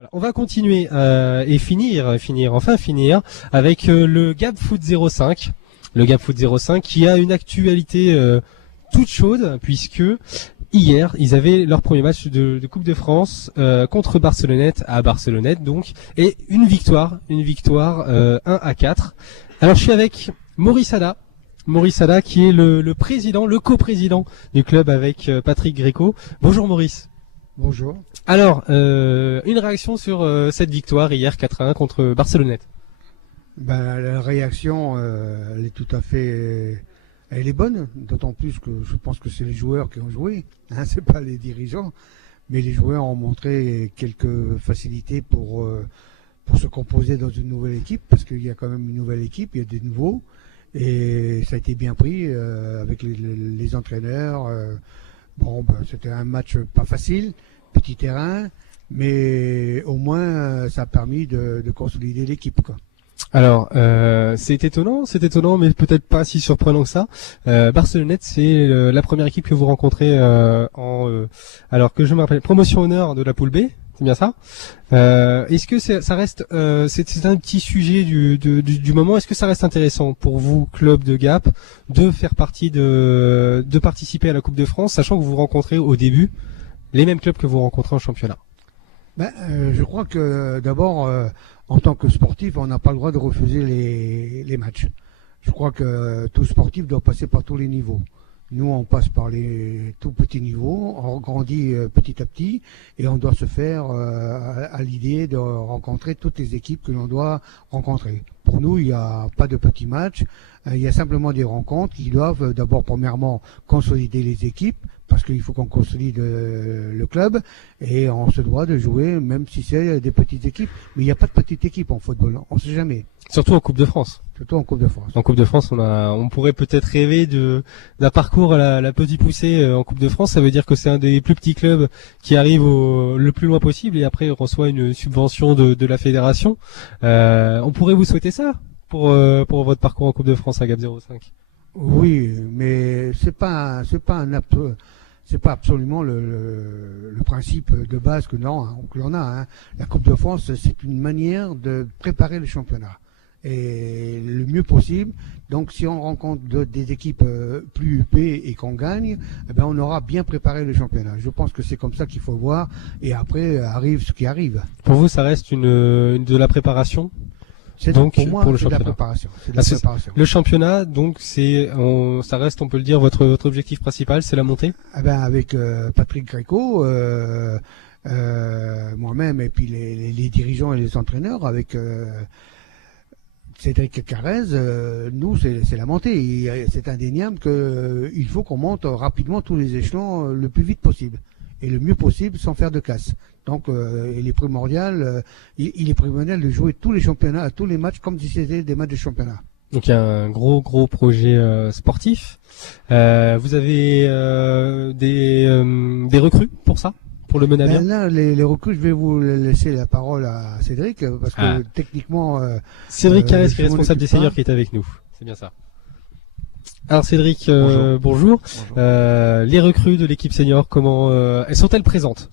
Alors, on va continuer et finir avec le Gap Foot 05. Le Gap Foot 05 qui a une actualité toute chaude puisque hier ils avaient leur premier match de Coupe de France contre Barcelonnette à Barcelonnette donc et une victoire 1-4. Alors je suis avec Maurice Ada qui est le président, le coprésident du club avec Patrick Gréco. Bonjour Maurice. Bonjour. Alors, une réaction sur cette victoire hier 4-1 contre Barcelonnette. La réaction, elle est tout à fait, elle est bonne. D'autant plus que je pense que c'est les joueurs qui ont joué, hein, c'est pas les dirigeants, mais les joueurs ont montré quelques facilités pour se composer dans une nouvelle équipe, parce qu'il y a quand même une nouvelle équipe, il y a des nouveaux, et ça a été bien pris avec les entraîneurs. C'était un match pas facile, petit terrain, mais au moins ça a permis de consolider l'équipe, quoi. Alors, c'est étonnant, mais peut-être pas si surprenant que ça. Barcelonnette, c'est la première équipe que vous rencontrez alors que je me rappelle, promotion honneur de la poule B, c'est bien ça. Est-ce que ça reste, c'est un petit sujet du moment. Est-ce que ça reste intéressant pour vous, club de Gap, de faire partie de participer à la Coupe de France, sachant que vous rencontrez au début les mêmes clubs que vous rencontrez en championnat? Je crois que d'abord, en tant que sportif, on n'a pas le droit de refuser les matchs. Je crois que tout sportif doit passer par tous les niveaux. Nous, on passe par les tout petits niveaux, on grandit petit à petit, et on doit se faire à l'idée de rencontrer toutes les équipes que l'on doit rencontrer. Pour nous, il n'y a pas de petits matchs, il y a simplement des rencontres qui doivent d'abord, premièrement, consolider les équipes, parce qu'il faut qu'on consolide le club, et on se doit de jouer, même si c'est des petites équipes. Mais il n'y a pas de petites équipes en football, on ne sait jamais. Surtout en Coupe de France. Surtout en Coupe de France. En Coupe de France, on pourrait peut-être rêver d'un parcours à la petite poussée en Coupe de France. Ça veut dire que c'est un des plus petits clubs qui arrive le plus loin possible et après reçoit une subvention de la fédération. On pourrait vous souhaiter ça pour votre parcours en Coupe de France à Gap 05. Oui, mais c'est pas absolument le principe de base que l'on a. Hein. La Coupe de France, c'est une manière de préparer le championnat. Et le mieux possible. Donc si on rencontre des équipes plus huppées et qu'on gagne, on aura bien préparé le championnat. Je pense que c'est comme ça qu'il faut voir. Et après arrive ce qui arrive. Pour vous, ça reste de la préparation? C'est donc pour moi, c'est de la préparation. Le championnat, donc ça reste, on peut le dire, votre objectif principal, c'est la montée. Avec Patrick Gréco, moi-même et puis les dirigeants et les entraîneurs, avec Cédric Carrez, nous c'est la montée. C'est indéniable qu'il faut qu'on monte rapidement tous les échelons le plus vite possible et le mieux possible sans faire de casse. Donc il est primordial de jouer tous les championnats, tous les matchs comme si c'était des matchs de championnat. Donc il y a un gros projet sportif. Vous avez des recrues pour ça, pour le mener à bien? Là, les recrues, je vais vous laisser la parole à Cédric parce que techniquement. Cédric Carrez, qui est responsable des seniors, qui est avec nous. C'est bien ça. Alors Cédric, bonjour. Les recrues de l'équipe senior, sont-elles présentes?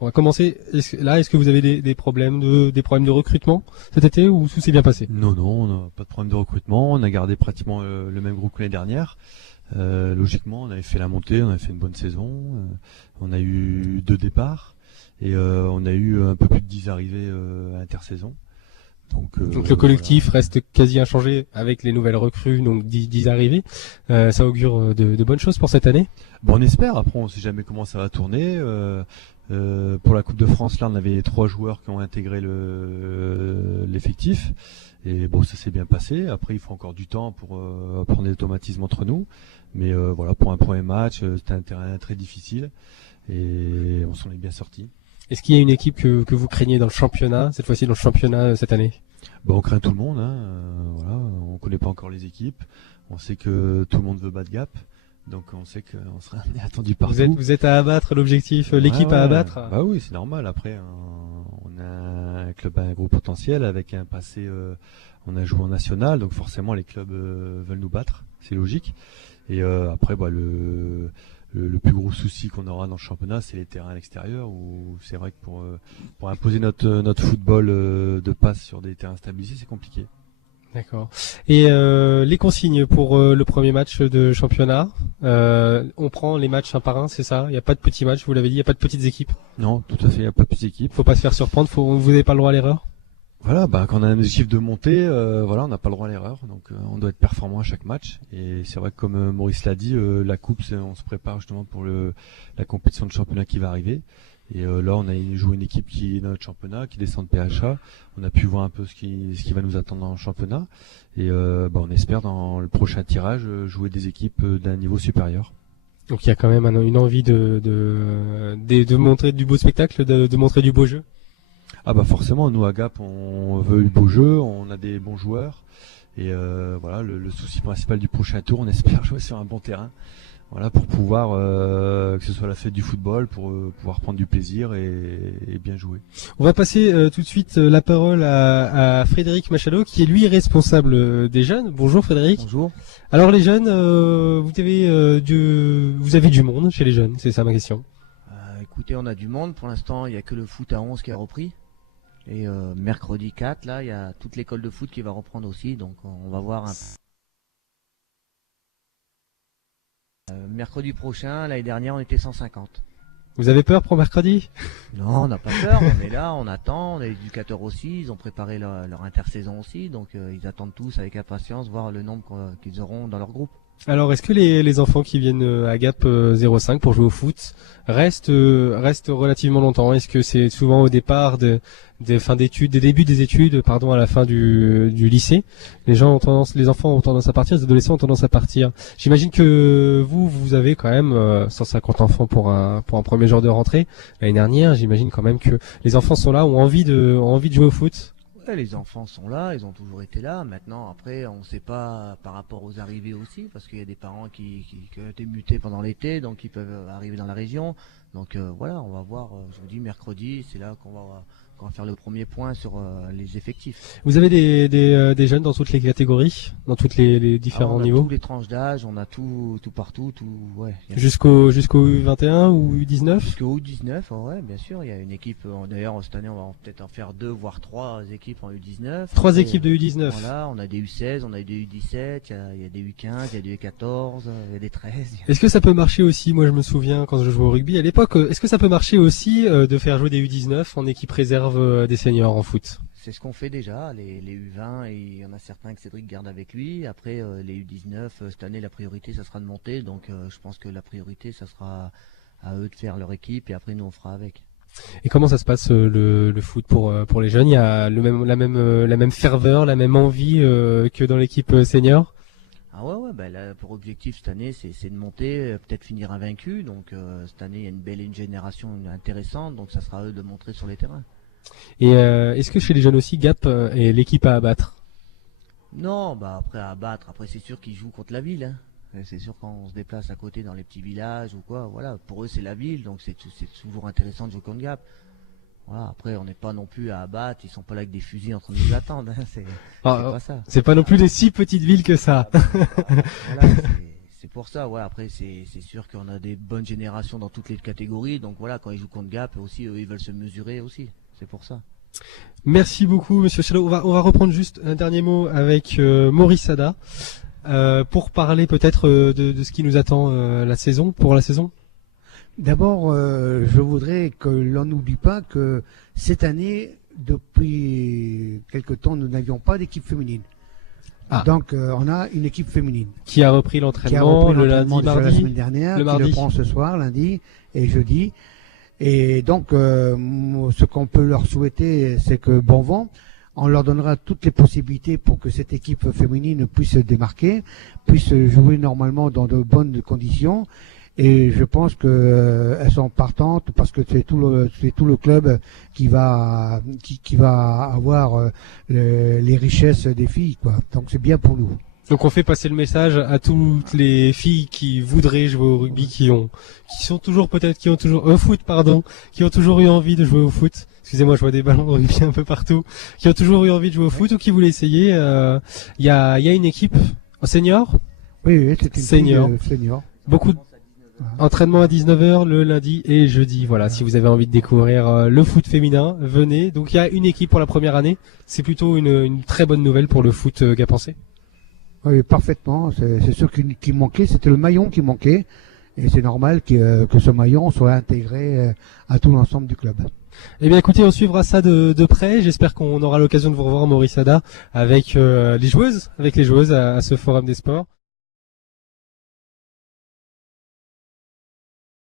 On va commencer. Est-ce que vous avez des problèmes de recrutement cet été ou tout s'est bien passé? Non, on n'a pas de problème de recrutement. On a gardé pratiquement le même groupe que l'année dernière. Logiquement, on avait fait la montée, on avait fait une bonne saison. On a eu 2 départs et on a eu un peu plus de 10 arrivées à l'intersaison. Donc le collectif reste quasi inchangé avec les nouvelles recrues, donc 10 arrivées. Ça augure de bonnes choses pour cette année. Bon, on espère. Après, on sait jamais comment ça va tourner. Pour la Coupe de France, là, on avait 3 joueurs qui ont intégré l'effectif. Et bon, ça s'est bien passé. Après, il faut encore du temps pour prendre les automatismes entre nous. Mais voilà, pour un premier match, c'était un terrain très difficile et on s'en est bien sorti. Est-ce qu'il y a une équipe que vous craignez dans le championnat, cette fois-ci dans le championnat cette année? On craint tout le monde. Voilà, on connaît pas encore les équipes. On sait que tout le monde veut battre Gap. Donc on sait qu'on sera attendu partout. Vous êtes à abattre l'objectif, l'équipe à abattre? Bah oui, c'est normal. Après, on a un club à un gros potentiel avec un passé. On a joué en national, donc forcément les clubs veulent nous battre. C'est logique. Et après, le le plus gros souci qu'on aura dans le championnat, c'est les terrains à l'extérieur, où c'est vrai que pour imposer notre football de passe sur des terrains stabilisés, c'est compliqué. D'accord. Et les consignes pour le premier match de championnat, on prend les matchs un par un, c'est ça? Il n'y a pas de petits matchs, vous l'avez dit, il n'y a pas de petites équipes. Non, tout à fait, il n'y a pas de petites équipes. Faut pas se faire surprendre, vous n'avez pas le droit à l'erreur. Voilà, quand on a un objectif de montée, on n'a pas le droit à l'erreur, donc on doit être performant à chaque match. Et c'est vrai que comme Maurice l'a dit, la coupe, on se prépare justement pour la compétition de championnat qui va arriver. Et là, on a joué une équipe qui est dans notre championnat, qui descend de PHA. On a pu voir un peu ce qui va nous attendre dans le championnat. Et on espère dans le prochain tirage jouer des équipes d'un niveau supérieur. Donc il y a quand même une envie de montrer du beau spectacle, de montrer du beau jeu. Ah forcément, nous à Gap, on veut du beau jeu, on a des bons joueurs. Et voilà, le souci principal du prochain tour, on espère jouer sur un bon terrain. Voilà, pour pouvoir que ce soit la fête du football, pour pouvoir prendre du plaisir et bien jouer. On va passer tout de suite la parole à Frédéric Machado, qui est lui responsable des jeunes. Bonjour Frédéric. Bonjour. Alors les jeunes, vous avez du monde chez les jeunes, c'est ça ma question. Écoutez, on a du monde. Pour l'instant, il n'y a que le foot à 11 qui a repris. Et mercredi 4, là, il y a toute l'école de foot qui va reprendre aussi. Donc on va voir un mercredi prochain, l'année dernière, on était 150. Vous avez peur pour mercredi? Non, on n'a pas peur, on est là, on attend, on est éducateurs aussi, ils ont préparé leur intersaison aussi, donc ils attendent tous avec impatience voir le nombre qu'ils auront dans leur groupe. Alors, est-ce que les enfants qui viennent à Gap 05 pour jouer au foot restent relativement longtemps? Est-ce que c'est souvent au départ des débuts des études, à la fin du lycée? Les enfants ont tendance à partir, les adolescents ont tendance à partir. J'imagine que vous avez quand même 150 enfants pour un premier jour de rentrée. L'année dernière, j'imagine quand même que les enfants sont là, ont envie de jouer au foot. Ouais, les enfants sont là, ils ont toujours été là. Maintenant, après, on ne sait pas par rapport aux arrivées aussi, parce qu'il y a des parents qui ont été mutés pendant l'été, donc ils peuvent arriver dans la région. Donc voilà, on va voir, je vous dis, mercredi, c'est là qu'on va faire le premier point sur les effectifs. Vous avez des jeunes dans toutes les catégories, dans tous les différents niveaux? Tous les tranches d'âge, on a tout partout, ouais. Jusqu'au U21 ou U19? Jusqu'au U19, ouais, bien sûr. Il y a une équipe, d'ailleurs cette année on va peut-être en faire 2 voire 3 équipes en U19. Trois équipes de U19. Voilà, on a des U16, on a des U17, il y a des U15, il y a des U14, il y a des 13. Est-ce que ça peut marcher aussi? Moi je me souviens quand je jouais au rugby à l'époque, est-ce que ça peut marcher aussi de faire jouer des U19 en équipe réserve des seniors en foot? C'est ce qu'on fait déjà, les U20, et il y en a certains que Cédric garde avec lui. Après les U19, cette année la priorité ça sera de monter, donc je pense que la priorité ça sera à eux de faire leur équipe et après nous on fera avec. Et comment ça se passe le foot pour les jeunes? Il y a la même ferveur, la même envie que dans l'équipe senior? Ah ouais, là, pour objectif cette année c'est de monter, peut-être finir invaincu, donc cette année il y a une génération intéressante, donc ça sera à eux de montrer sur les terrains. Et est-ce que chez les jeunes aussi, Gap est l'équipe à abattre? Non, après à abattre, après c'est sûr qu'ils jouent contre la ville, hein. C'est sûr quand on se déplace à côté dans les petits villages ou quoi, voilà, pour eux c'est la ville, donc c'est toujours intéressant de jouer contre Gap. Voilà, après on n'est pas non plus à abattre, ils sont pas là avec des fusils en train de nous attendre, hein. C'est pas ça. C'est pas non plus des si petites villes que ça. Voilà, c'est pour ça, ouais. Après, c'est sûr qu'on a des bonnes générations dans toutes les catégories. Donc voilà, quand ils jouent contre Gap, aussi, eux, ils veulent se mesurer aussi. C'est pour ça. Merci beaucoup, Monsieur Chalot. On va reprendre juste un dernier mot avec Maurice Sada pour parler peut-être de ce qui nous attend pour la saison. D'abord, je voudrais que l'on n'oublie pas que cette année, depuis quelque temps, nous n'avions pas d'équipe féminine. Ah. Donc on a une équipe féminine qui a repris l'entraînement le lundi, mardi, la semaine dernière, le qui mardi. le prend ce soir, lundi et jeudi. Et donc ce qu'on peut leur souhaiter, c'est que bon vent. On leur donnera toutes les possibilités pour que cette équipe féminine puisse se démarquer, puisse jouer normalement dans de bonnes conditions. Et je pense que elles sont partantes parce que c'est tout le club qui va avoir les richesses des filles, quoi. Donc c'est bien pour nous. Donc on fait passer le message à toutes les filles qui voudraient jouer au rugby, qui ont toujours eu envie de jouer au foot. Excusez-moi, je vois des ballons de rugby un peu partout. Qui ont toujours eu envie de jouer au foot ou qui voulaient essayer. Il y a une équipe senior. Oui, c'est une senior. Senior. Beaucoup. Entraînement à 19h le lundi et jeudi. Voilà, si vous avez envie de découvrir le foot féminin, venez. Donc il y a une équipe pour la première année. C'est plutôt une très bonne nouvelle pour le foot gapençais. Oui, parfaitement. C'est sûr qui manquait, c'était le maillon qui manquait. Et c'est normal que ce maillon soit intégré à tout l'ensemble du club. Eh bien écoutez, on suivra ça de près. J'espère qu'on aura l'occasion de vous revoir, Maurice Ada, avec les joueuses à ce Forum des Sports.